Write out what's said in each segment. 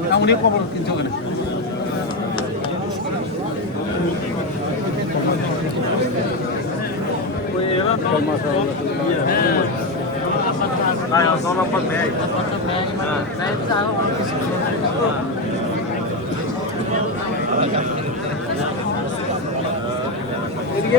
হ্যাঁ, উনি খবর কিনছে ওখানে এদিকে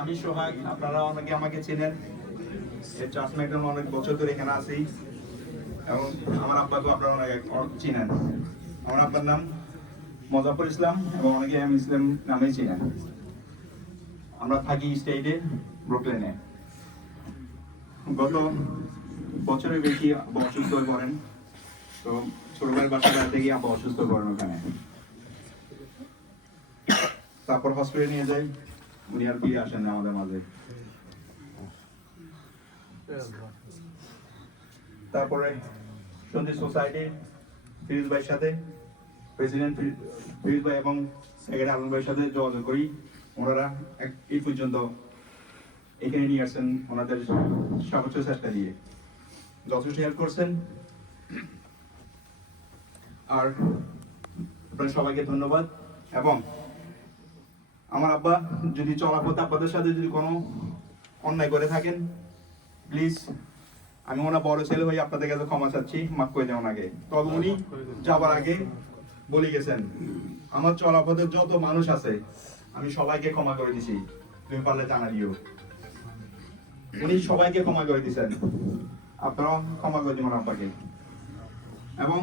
আমি সোহাগ আপনারা অনেকে আমাকে চেনেন। এই ট্রান্সমেটন অনেক বছর ধরে এখানে আছি। এবং আমার আব্বাকেও আপনারা অনেক চিনেন। আমার আব্বার নাম মজাফর ইসলাম এবং অনেকে এম ইসলাম নামেই চিনেন। আমরা থাকি স্টেটে, ব্রুকলেনে। গত বছরের বেশি আব্বা অসুস্থ হয়ে পড়েন। তো ছোটবেলার বাসা বেড়াতে গিয়ে আব্বা অসুস্থ হয়ে পড়েন ওখানে। তারপর হসপিটালে নিয়ে যাই। উনি আর ফিরে আসেন না আমাদের মাঝে। তারপরে সন্ধি সোসাইটি, ফিরিজ ভাইয়ের সাথে, প্রেসিডেন্ট ফিরিজ ভাই এবং সেক্রেটারি আলম ভাইয়ের সাথে যোগাযোগ করি। ওনারা এই পর্যন্ত এখানে নিয়ে আসছেন ওনাদের সর্বোচ্চ চেষ্টা দিয়ে যথেষ্ট হেল্প করছেন। আর আপনার সবাইকে ধন্যবাদ। এবং আমার আব্বা, যদি চলাপথে আপনাদের সাথে যদি কোনো অন্যায় করে থাকেন প্লিজ আমি ওনার বড় ছেলে হয়ে আপনাদের কাছে ক্ষমা চাচ্ছি, মাফ করে দেওয়ার আগে। তবে উনি যাবার আগে বলে গেছেন, আমার চলাপথে যত মানুষ আছে, আমি সবাইকে ক্ষমা করে দিছি। তুমি পারলে জানা দিও উনি সবাইকে ক্ষমা করে দিছেন। আপনারাও ক্ষমা করে দিবেন আব্বাকে। এবং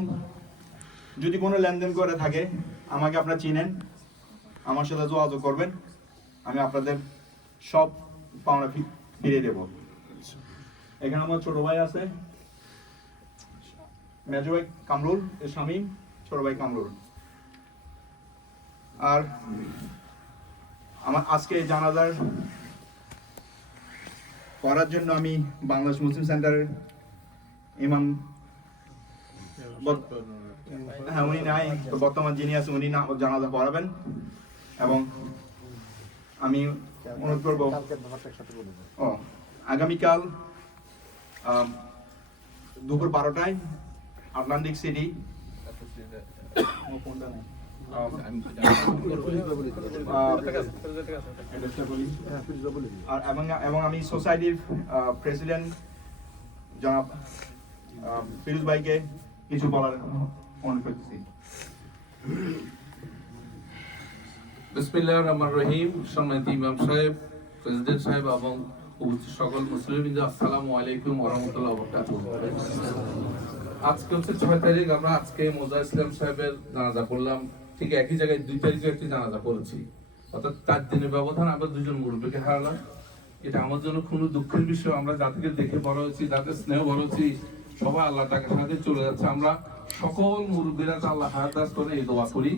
যদি কোনো লেনদেন করে থাকে, আমাকে আপনারা চিনেন। আমার সাথে যোগাযোগ করবেন, আমি আপনাদের সব পাওনা ফিরিয়ে দেব। এখানে আমার ছোট ভাই আছে, মেজো ভাই কামরুল স্বামী, ছোট ভাই কামরুল। আর আমার আজকে জানাজার করার জন্য আমি বাংলাদেশ মুসলিম সেন্টারের ইমাম হ্যাঁ উনি নাই, তো বর্তমান যিনি আছে উনি না জানাজা পড়াবেন। এবং আমি অনুরোধ করব ও আগামীকাল দুপুর বারোটায় আটলান্টিক সিটি। আর এবং আমি সোসাইটির প্রেসিডেন্ট জনাব ফিরোজ ভাইকে কিছু বলার অনুরোধ করতেছি বিসমিল্লাহ রহমান রহিম। সম্মানিত ইমাম সাহেব, প্রেসিডেন্ট সাহেব এবং সকল মুসলিমবৃন্দ, আসসালামু আলাইকুম ওরহমতুল্লাহ আজকে হচ্ছে ছয় তারিখ, আমরা আজকে মোজা ইসলাম সাহেবের জানাজা ঠিক একই জায়গায় দুই তারিখে একটি জানাজা অর্থাৎ চার দিনের ব্যবধান আমরা দুজন মুরব্বীকে হারালাম। এটা আমার জন্য দুঃখের বিষয়। আমরা যাদেরকে দেখে বড় হয়েছি যাদের স্নেহ বড় হয়েছি। সবাই আল্লাহ টাকার সাথে চলে যাচ্ছে। আমরা সকল মুরব্বীরা আল্লাহ হায়াত করে এই দোয়া করি।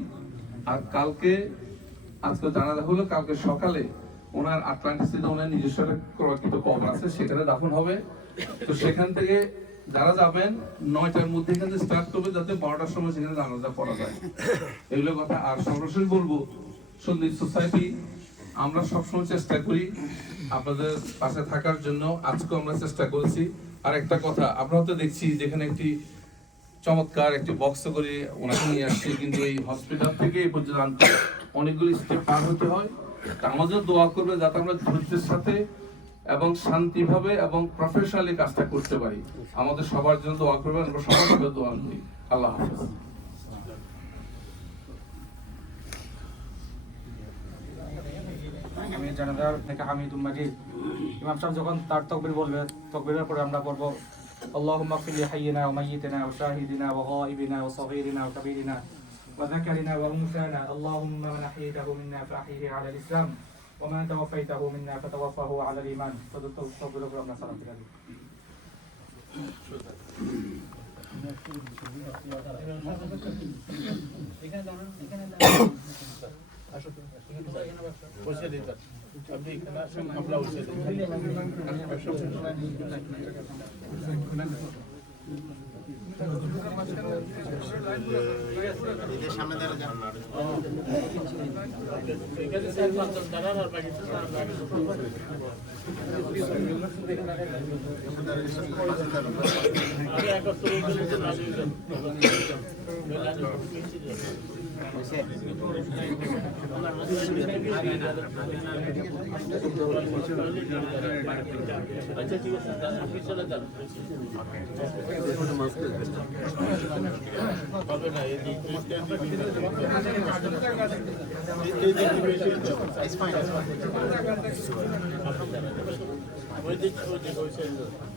আর কালকে আজকে জানাজা হলো, কালকে সকালে ওনার আটলান্টিসে ওনার নিজস্ব একটা কবর আছে, সেখানে দাফন হবে। তো সেখান থেকে যারা যাবেন, নয়টার মধ্যে এখানে স্টার্ট করবে, যাতে বারোটার সময় সেখানে জানাজা পড়া যায়। এগুলো কথা আর সরাসরি বলব, সন্দীপ সোসাইটি, আমরা সবসময় চেষ্টা করি আপনাদের পাশে থাকার জন্য। আজকে আমরা চেষ্টা করছি। আর একটা কথা আমরা তো দেখছি যেখানে একটি চমৎকার একটি বক্স করে ওনাকে নিয়ে আসছে, কিন্তু এই হসপিটাল থেকে এই পর্যন্ত অনেকগুলি স্টেপ পার হতে হয় তা আমাদের দোয়া করবে যাতে আমরা ধৈর্যের সাথে এবং শান্তিভাবে এবং প্রফেশনালি কাজটা করতে পারি আমাদের সবার জন্য দোয়া করবেন আমরা সবার জন্য দোয়া করি আল্লাহ হাফেজ আমি জানাজার থেকে হামিদুল মাজিদ ইমাম সাহেব যখন তার তকবির বলবে তকবিরের পরে আমরা বলবো اللهم اغفر لحينا وميتنا وشاهدنا وغائبنا وصغيرنا وكبيرنا وذكرنا وأنثانا اللهم من أحييته منا فأحيه على الإسلام ومن توفيته منا فتوفه على الإيمان صدق الله صلى الله عليه Thank you. আপনি এখানে আসেন আমরা বসে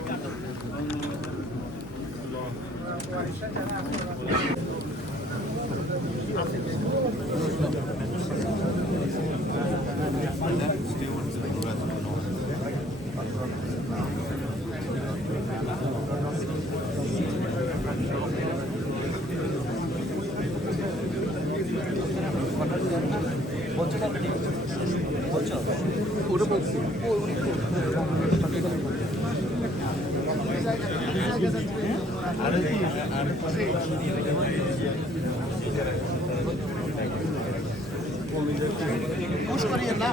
우리 போஸ்ட் பண்ணியிருந்தா